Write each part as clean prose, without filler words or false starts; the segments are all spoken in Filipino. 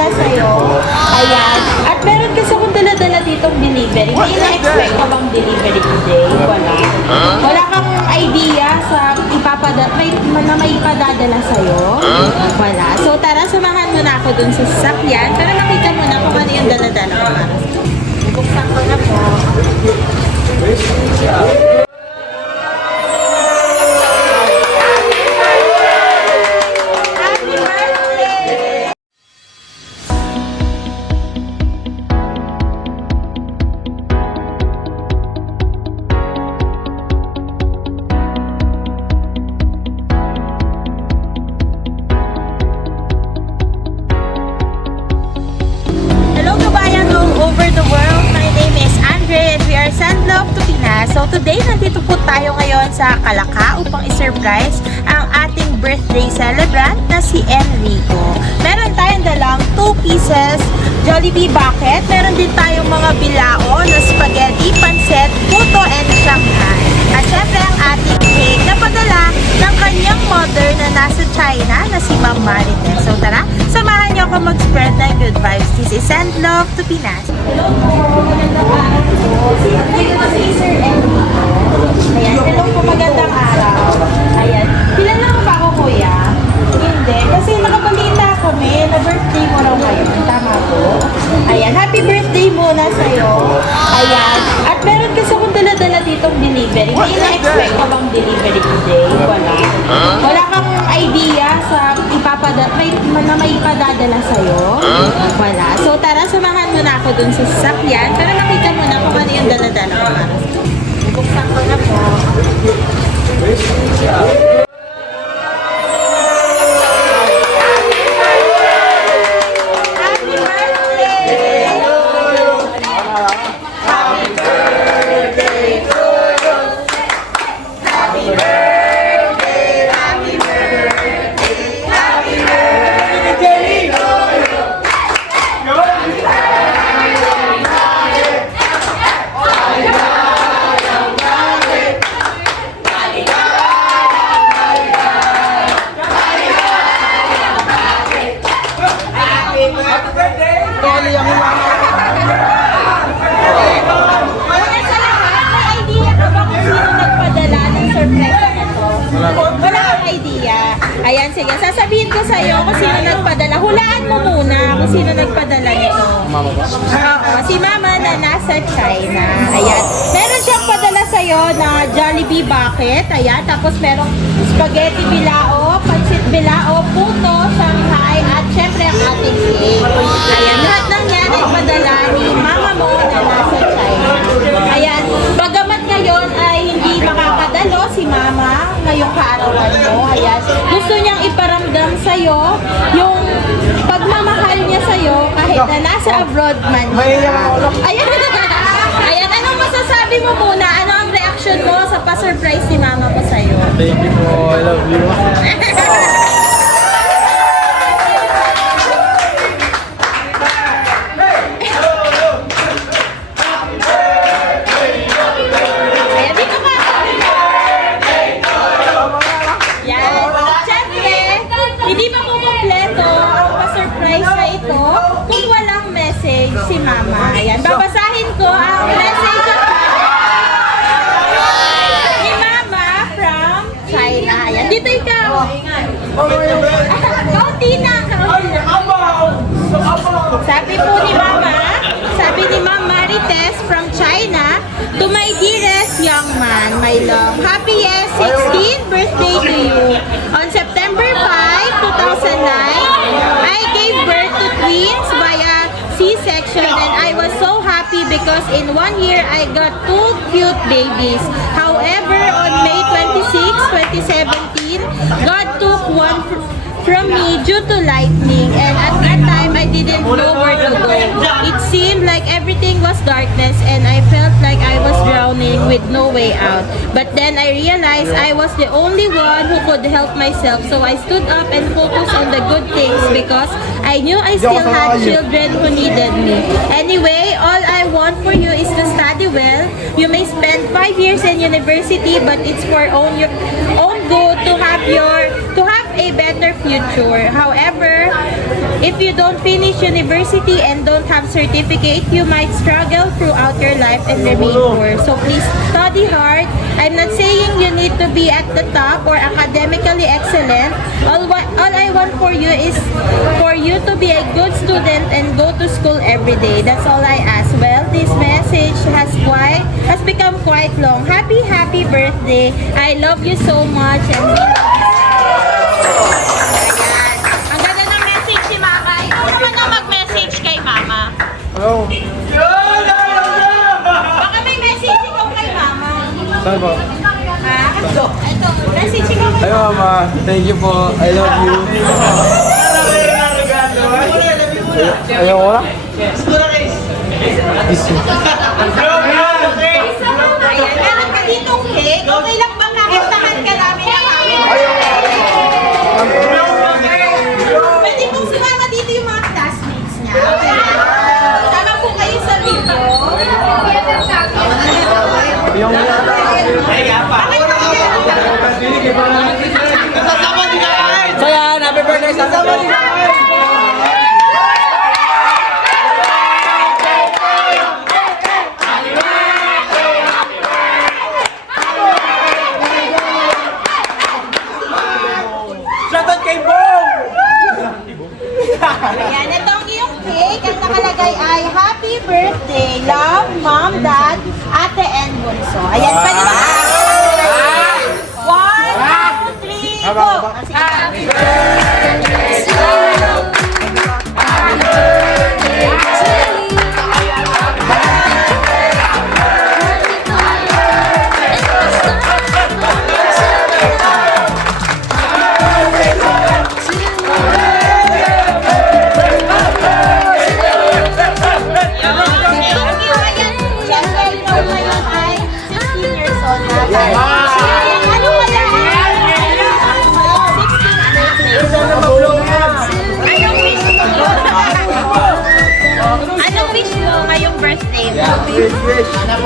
muna sa'yo. Ayan. At meron kasi akong dala-dala ditong delivery. May na-expect ka bang delivery today? Wala. Wala kang idea sa na may ipadadala sa'yo? Wala. So tara, samahan mo na ako dun sa sasakyan para makita mo na kung ano yung dala-dala ko. Buksan ko na po. So today, nandito po tayo ngayon sa Calaca upang i-surprise ang ating birthday celebrant na si Enrico. Meron tayong dalang 2 pieces Jollibee bucket. Meron din tayong mga bilao na spaghetti, pancit, puto, and Shanghai. At syempre ang ating cake na padala ng kanyang mother na nasa China na si Ma'am Marites. So tara, samahan niyo ako mag-spread ng good vibes. This is Send Love to Pinas. Hello po, magandang araw po. Si Sir Enrico. Ayan, hello po, magandang araw. Ayan, kilala mo ba ako, kuya? Hindi, kasi nakabalita kami na birthday mo raw ngayon. Tama po? Ayan, happy birthday muna sa'yo. Ayan, at meron kasi akong dala-dala ditong delivery. May na-expect ka bang delivery today? Wala. Wala kang idea sa na may ipadadala sa'yo? Wala. So tara, samahan mo na ako dun sa sasakyan para makita mo na kung ano yung dala-dala ko. Buksan ko na po. Wala kang idea. Ayan, sige. Sasabihin ko sa'yo kung sino nagpadala. Hulaan mo muna kung sino nagpadala nito. Oo, si Mama na nasa China. Ayan. Meron siyang padala sa'yo na Jollibee bucket. Ayan. Tapos merong spaghetti bilao, pancit bilao, puto, Shanghai, at syempre ang ating cake. Ayan. Lahat ng yan ay padala ni Mama mo na nasa China. Ayan. Bagamat ngayon ay hindi makakadalo si Mama ngayong kaarawan mo. Ayan. Gusto niyang iparamdam sa'yo yung pagmamahal niya sa'yo kahit na nasa abroad man siya. Ayan. Ayan. Anong masasabi mo muna? Ano ang reaction mo sa pa-surprise ni Mama mo sa'yo? Thank you po. I love you. Si Mama. Ayan. Babasahin ko ang message ni Mama from China. Ayan. Dito ikaw. Kaunti na. Sabi po ni Mama, sabi ni Ma'am Marites from China, to my dearest young man, my love, happiest 16th birthday to you. On September 5, 2009, I gave birth to twins via C-section and I was so happy because in 1 year I got 2 cute babies. However, on May 26, 2017, God took one from me due to lightning, and at that time I didn't know where to go. It seemed like everything was darkness and I felt like I was drowning with no way out. But then I realized I was the only one who could help myself, so I stood up and focused on the good things because I knew I still had children who needed me. Anyway, all I want for you is to study well. You may spend 5 years in university, but it's for your own good to have a better future. However, If you don't finish university and don't have certificate, you might struggle throughout your life and remain poor. So please study hard. I'm not saying you need to be at the top or academically excellent. All I want for you is for you to be a good student and go to school every day. That's all I ask. Well, this message has become quite long. Happy birthday. I love you so much and we love you. Ayan. Ang ganda ng message si Mama. Ikaw naman na mag-message kay Mama. Hello. Baka may message ikaw kay Mama. Saan po? Ha? Ito. Message ikaw kay Ay, Mama. Mama. Thank you po. I love you. Ayaw ko na? Ayan. Meron ka ditong cake. Okay lang ba kakitahan ka namin ng amin? Pwede pong sumama dito yung mga classmates niya. Okay. Tama po kayo sa video. Yung Bakit po So yan, happy birthday sa somebody. Shoutout kay Bong! Ayan, ito ang iyong cake. Ang nakalagay ay Happy Birthday, Love, Mom, Dad, Ate, and Bunso. Ayan, pwede ba? 1, 2, 3, go! Happy Anong wish mo ngayong birthday mo? Sana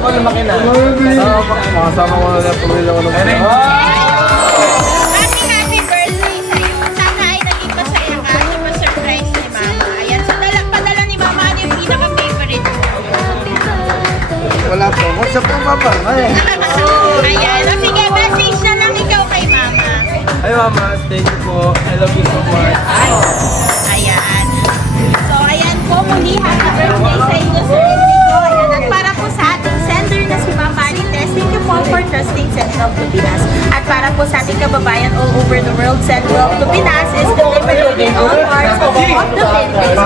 po lumaki na. Makasama ko na lang pamilya ko ng Happy birthday sa'yo. Sana ay naging masaya ka at ma-surprise ni Mama. Ayan, so padala ni Mama ano yung pinaka-favorite mo. Wala po. WhatsApp po, Papa. Ayan, o sige, message na lang ikaw kay Mama. Hi, Mama. Thank you po. I love you so much. Ayan. So, ayan po, muli happy birthday sa inyo, Sir Enrico. Ayan, at para po sa ating sender na si Ma'am Marites, thank you po for trusting Central to Pinas. At para po sa ating kababayan all over the world, Central to Pinas is delivered in all parts of the Philippines.